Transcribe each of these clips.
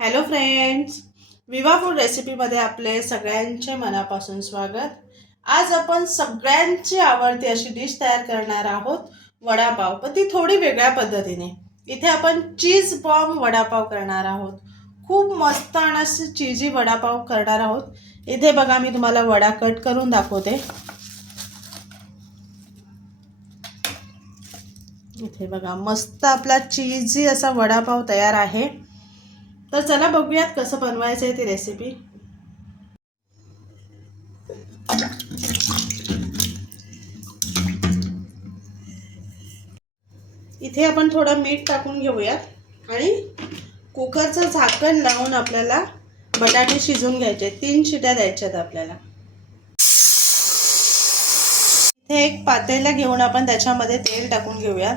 Hello friends विवा food रेसिपीमध्ये आपले सगळ्यांचे मनापासून स्वागत. आज आपण सगळ्यांची आवडती अशी डिश तयार करणार आहोत वडापाव पण ती थोडी वेगळ्या पद्धतीने. इथे आपण चीज बॉम्ब वडापाव करणार आहोत. खूप मस्त आणि असे चीजी वडापाव करणार आहोत. इथे बघा मी तुम्हाला वडा कट करून दाखवते. इथे बघा मस्त आपला चीजी असा वडापाव तयार आहे. तर चला बघूयात कसं बनवायचं आहे ती रेसिपी इथे आपण थोडं मीठ टाकून घेऊयात आणि कुकरचं झाकण लावून आपल्याला बटाटे शिजून घ्यायचे तीन शिट्या द्यायच्यात आपल्याला. इथे एक पातेला घेऊन आपण त्याच्यामध्ये तेल टाकून घेऊयात.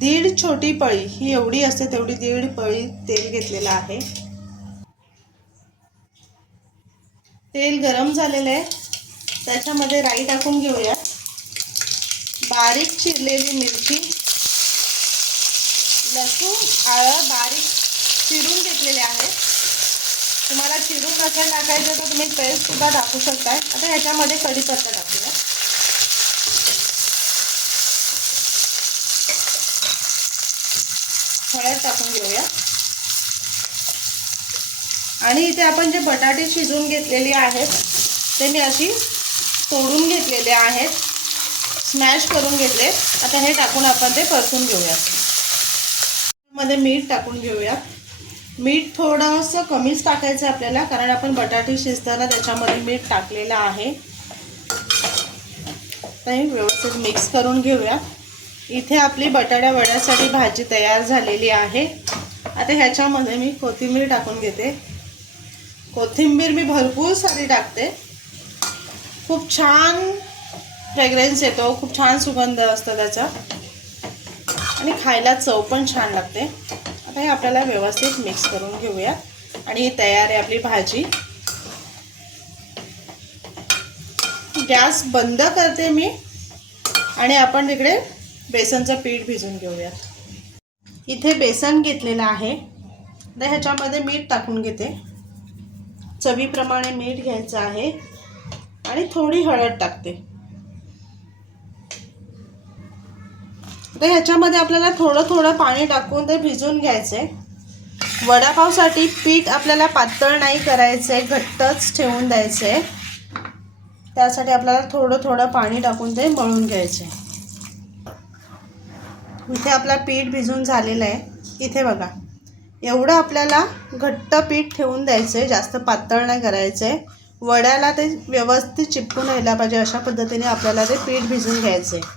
दीड छोटी पळी ही एवढी असते तेवढी दीड पळी तेल घेतलेलं आहे. तेल गरम झालेलं आहे. त्याच्यामध्ये राई टाकून घेऊया. बारीक चिरलेली मिरची लसूण आळं बारीक चिरून घेतलेले आहे. तुम्हाला चिरून नसेल टाकायचं तर तुम्ही पेस्टसुद्धा टाकू शकताय. आता ह्याच्यामध्ये कढीपत्ता टाकूया. हळद टाकून घेऊया. आणि इथे आपण जे बटाटे शिजून घेतलेले आहेत ते मी अशी तोडून घेतलेले आहेत. स्मॅश करून घेतले. आता हे टाकून आपण ते परतून घेऊया. मध्ये मीठ टाकून घेऊया. मीठ थोडंसं कमीच टाकायचं आहे आपल्याला कारण आपण बटाटे शिजताना त्याच्यामध्ये मीठ टाकलेलं आहे. व्यवस्थित मिक्स करून घेऊया. इथे आपली बटाट्या वड्यासाठी भाजी तयार झालेली आहे. आता ह्याच्यामध्ये मी कोथिंबीर टाकून घेते. कोथिंबीर मी भरपूर सारी टाकते. खूप छान फ्रेग्रन्स येतो. खूप छान सुगंध असतो त्याचा. आणि खायला चव पण छान लागते. आता हे आपल्याला व्यवस्थित मिक्स करून घेऊया. आणि ही तयार आहे आपली भाजी. गॅस बंद करते मी. आणि आपण तिकडे बेसनचं पीठ भिजून घेऊयात. इथे बेसन घेतलेलं आहे. तर ह्याच्यामध्ये मीठ टाकून घेते. चवीप्रमाणे मीठ घ्यायचं आहे. आणि थोडी हळद टाकते. तर ह्याच्यामध्ये आपल्याला थोडं थोडं पाणी टाकून ते भिजून घ्यायचे वडापावसाठी पीठ आपल्याला पातळ नाही करायचं आहे घट्टच ठेवून द्यायचं आहे त्यासाठी आपल्याला थोडं थोडं पाणी टाकून ते मळून घ्यायचे इथे आपला पीठ भिजून झालेलं आहे. इथे बघा. एवढं आपल्याला घट्ट पीठ ठेवून द्यायचं आहे जास्त पातळ नाही करायचं आहे वड्याला ते व्यवस्थित चिपकून राहिला पाहिजे अशा पद्धतीने आपल्याला ते पीठ भिजून घ्यायचं आहे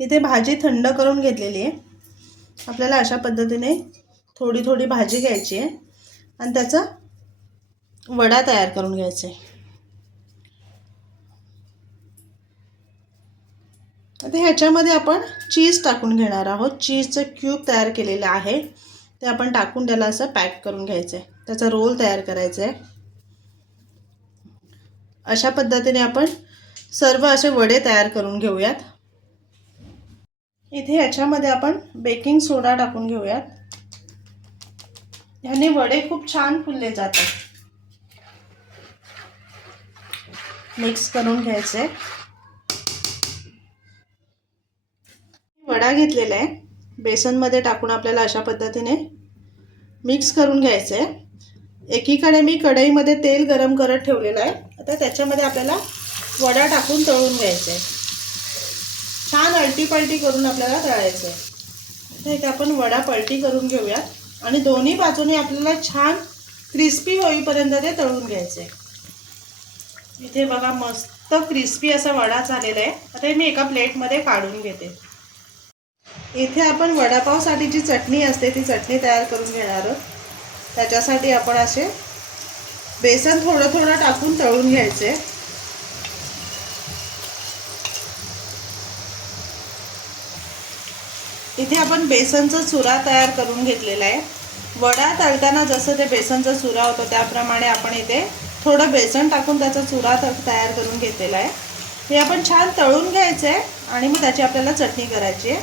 इथे भाजी थंड करून घेतलेली आहे. आपल्याला अशा पद्धतीने थोडी थोडी भाजी घ्यायची आहे. आणि त्याचा वडा तयार करून घ्यायचा आहे आता ह्याच्यामध्ये आपण चीज टाकून घेणार आहोत. चीजचं क्यूब तयार केलेलं आहे. ते आपण टाकून त्याला असं पॅक करून घ्यायचं आहे त्याचा रोल तयार करायचा आहे अशा पद्धतीने आपण सर्व असे वडे तयार करून घेऊयात. इथे ह्याच्यामध्ये आपण बेकिंग सोडा टाकून घेऊयात. ह्याने वडे खूप छान फुलले जातात. मिक्स करून घ्यायचे. वडा घेतलेला आहे. बेसनमध्ये टाकून आपल्याला अशा पद्धतीने मिक्स करून घ्यायचं आहे. एकीकडे मी कढईमध्ये तेल गरम करत ठेवलेलं आहे. आता त्याच्यामध्ये आपल्याला वडा टाकून तळून घ्यायचं आहे. छान अल्टी पलटी करून आपल्याला तळायचं आहे. तर इथे आपण वडा पलटी करून घेऊयात. आणि दोन्ही बाजूने आपल्याला छान क्रिस्पी होईपर्यंत ते तळून घ्यायचं आहे. इथे बघा मस्त क्रिस्पी असा वडा झालेला आहे. आता मी एका प्लेटमध्ये काढून घेते. इथे आपण वडापावसाठी जी चटणी असते ती चटणी तयार करून घेणार आहोत. त्याच्यासाठी आपण असे बेसन थोडं थोडं टाकून तळून घ्यायचे. इथे आपण बेसनचा चुरा तयार करून घेतलेला आहे. वडा तळताना जसं ते बेसनचा चुरा होतो त्याप्रमाणे आपण इथे थोडं बेसन टाकून त्याचा चुरा तयार करून घेतलेला आहे. हे आपण छान तळून घ्यायचं आहे आणि मग त्याची आपल्याला चटणी करायची आहे.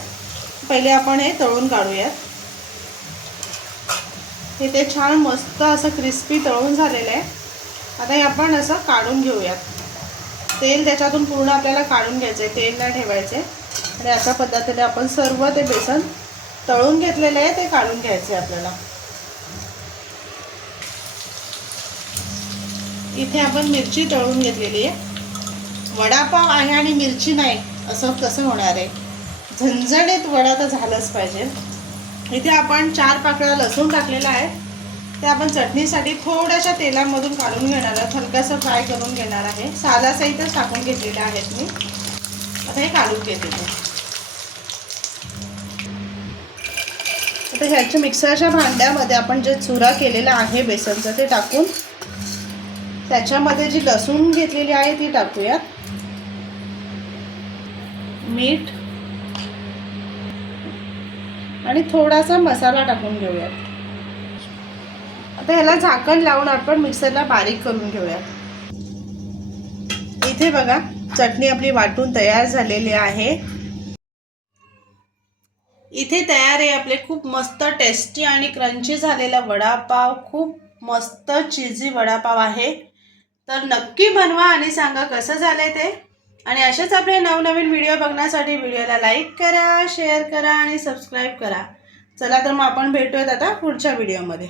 पहिले आपण हे तळून काढूयात. हे ते छान मस्त असं क्रिस्पी तळून झालेलं आहे. आता हे आपण असं काढून घेऊयात. तेल त्याच्यातून पूर्ण आपल्याला काढून घ्यायचं आहे तेल नाही ठेवायचे आणि अशा पद्धतीने आपण सर्व ते बेसन तळून घेतलेलं आहे ते काढून घ्यायचे आपल्याला. इथे आपण मिरची तळून घेतलेली आहे. वडापाव आहे आणि मिरची नाही असं कसं होणार आहे. झणझणीत वडा तर झालंच पाहिजे. इथे आपण चार पाकळ्या लसूण टाकलेला आहे ते आपण चटणीसाठी थोड्याशा तेलामधून काढून घेणार आहोत. हलकासं फ्राय करून घेणार आहे. सालासहितच टाकून घेतलेल्या आहेत मी. आता हे काढून घेते आता ह्याच्या मिक्सरच्या भांड्यामध्ये आपण जे चुरा केलेला आहे बेसनचं ते टाकून त्याच्यामध्ये जी लसूण घेतलेली आहे ती टाकूयात. मीठ आणि थोडासा मसाला टाकून घेऊयात. आता ह्याला झाकण लावून आपण मिक्सरला बारीक करून घेऊयात. इथे बघा चटणी आपली वाटून तयार झालेली आहे. इथे तयार आहे आपले खूप मस्त टेस्टी आणि क्रंची झालेला वडापाव. खूप मस्त चिझी वडापाव आहे. तर नक्की बनवा आणि सांगा कसं झालंय ते. आणि असेच आपले नवनवीन व्हिडिओ बघण्यासाठी व्हिडिओला लाईक करा शेअर करा आणि सबस्क्राईब करा. चला तर मग आपण भेटूयात आता पुढच्या व्हिडिओमध्ये